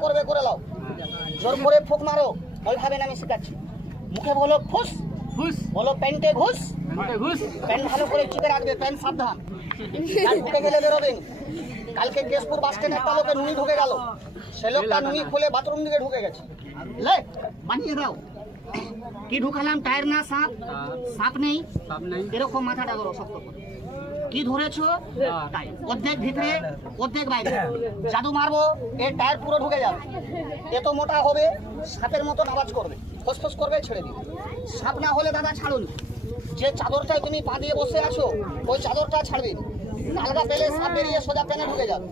করবে করে লাও, জোর করে ফুক মারো, ওইভাবে আমি শেখাচ্ছি। মুখে বলো ফুস ফুস, বলো প্যান্টে ঘুষ ঘুষ, প্যান্ট ভালো করে চিপে রাখবে, প্যান্ট সাবধান, ঢুকে গেলে বেরোবেন। কালকে কেশপুর বাস স্ট্যান্ডে একটা লোকে নুনি ঢুকে গেল, সে লোকটা নুনি খুলে বাথরুম দিকে ঢুকে গেছে। লে বানিয়ে দাও, কি ঢুকালাম? টায়ার না সাপ? সাপ নেই, এরকম মাথাটা করো শক্ত করে। কি ধরেছো? টায়ার, অর্ধেক ভিতরে অর্ধেক বাইরে। জাদু মারবো, এর টায়ার পুরো ঢুকে যাবে। এত মোটা হবে, সাপের মতো আওয়াজ করবে, ফসফস করবে, ছেড়ে দিবে। সাপ না হলে দাদা ছাড়ুন, যে চাদরটায় তুমি পা দিয়ে বসে আছো ওই চাদরটা ছাড়বে, আলগা পেলে সাপ বেরিয়ে সোজা প্যানে ঢুকে যাবে।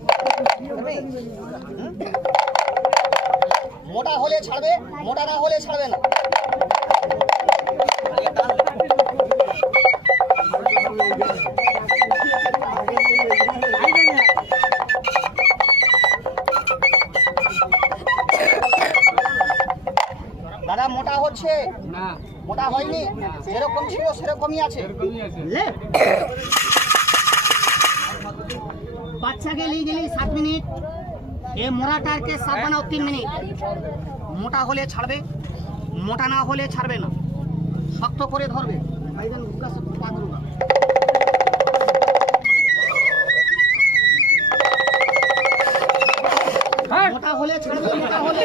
মোটা হলে ছাড়বে, মোটা না হলে ছাড়বে না। দাদা মোটা হচ্ছে না, মোটা হয়নি, যেরকম ছিল সেরকমই আছে। বাচ্চাকে নিয়ে গেলি 7 মিনিট, এ মোটাটাকে সাপ বানাও 3 মিনিট। মোটা হলে ছাড়বে, মোটা না হলে ছাড়বে না, শক্ত করে ধরবে। মোটা হলে ছাড়বে, মোটা হলে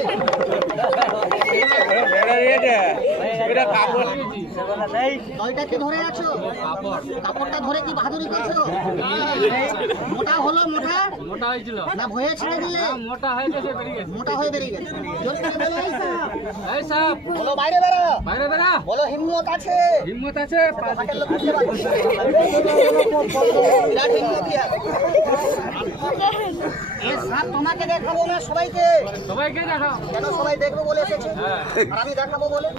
দইটাকে ধরে আছো, কাপড়টা ধরে কি বাহাদুরি করছো? মোটা হলো, মোটা মোটা হয়েছিল না, ভয়ে ছেড়ে দিলে মোটা হয়ে গেছে, মোটা হয়ে বেরিয়ে গেছে। জোর করে বলো এই সাপ, বলো বাইরে বেরা, বাইরে বেরা, বলো হিম্মত আছে, হিম্মত আছে। বিরাট হিম্মত এই সাপ তোমাকে দেখাবো না, সবাইকে, সবাইকে দেখাও। কেন সবাই দেখবো বলে এসেছে, আর আমি দেখাবো বলে,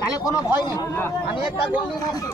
তাহলে কোনো ভয় নেই। আমি একটা গন্ডি মারছি।